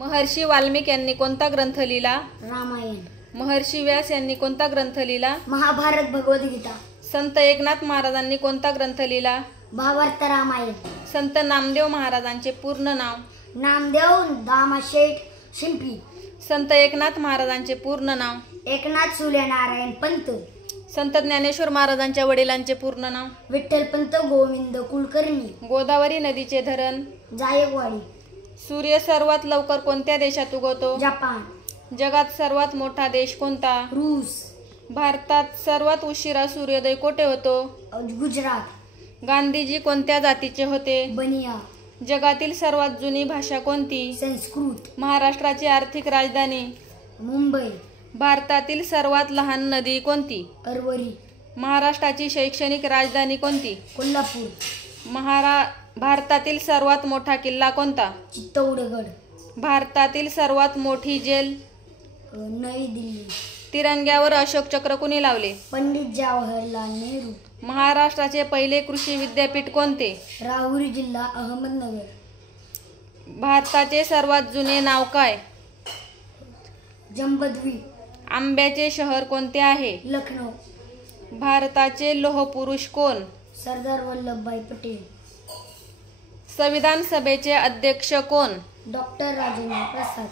महर्षी वाल्मिकी यांनी कोणता ग्रंथ लिहिला? रामायण. महर्षी व्यास यांनी कोणता ग्रंथ लिहिला? महाभारत. भगवद्गीता. संत एकनाथ महाराजांनी कोणता ग्रंथ लिहिला? भावार्थ रामायण. संत नामदेव महाराजांचे पूर्ण नाव? नामदेव दामाशेठ शिंपी. संत एकनाथ महाराजांचे पूर्ण नाव? एकनाथ सूर्यनारायण पंत. संत ज्ञानेश्वर महाराजांच्या वडिलांचे पूर्ण नाव? विठ्ठलपंत गोविंद कुलकर्णी. गोदावरी नदीचे धरण? जायकवाडी. सूर्य सर्वात लवकर कोणत्या देशात उगवतो? जपान. जगात सर्वात मोठा देश कोणता? रूस. भारतात सर्वात उशिरा सूर्योदय कोठे होतो? गुजरात. गांधीजी कोणत्या जातीचे होते? बनिया. जगातील सर्वात जुनी भाषा कोणती? संस्कृत. महाराष्ट्राची आर्थिक राजधानी? मुंबई. भारतातील सर्वात लहान नदी कोणती? अरवली. महाराष्ट्राची शैक्षणिक राजधानी कोणती? कोल्हापूर. भारतातील सर्वात मोठा किल्ला कोणता? चित्तौडगड. भारतातील सर्वात मोठी जेल? नवी दिल्ली. तिरंग्यावर अशोक चक्र कुणी लावले? पंडित जवाहरलाल नेहरू. महाराष्ट्राचे पहिले कृषी विद्यापीठ कोणते? राहुरी जिल्हा अहमदनगर. भारताचे सर्वात जुने नाव काय? जंबद्वीप. आंब्याचे शहर कोणते आहे? लखनौ. भारताचे लोहपुरुष कोण? सरदार वल्लभभाई पटेल. संविधान सभेचे अध्यक्ष कोण? डॉक्टर राजेंद्र प्रसाद.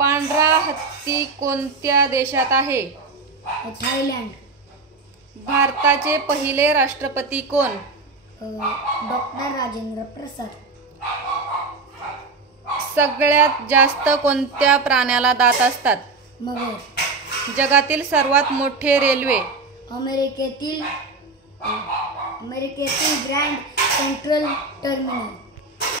पांढरा हत्ती कोणत्या देशात आहे? थायलंड. भारताचे पहिले राष्ट्रपती कोण? डॉक्टर राजेंद्र प्रसाद. सगळ्यात जास्त कोणत्या प्राण्याला दात असतात? मगर. जगातील सर्वात मोठे रेल्वे? अमेरिकेतील ग्रँड सेंट्रल टर्मिनल.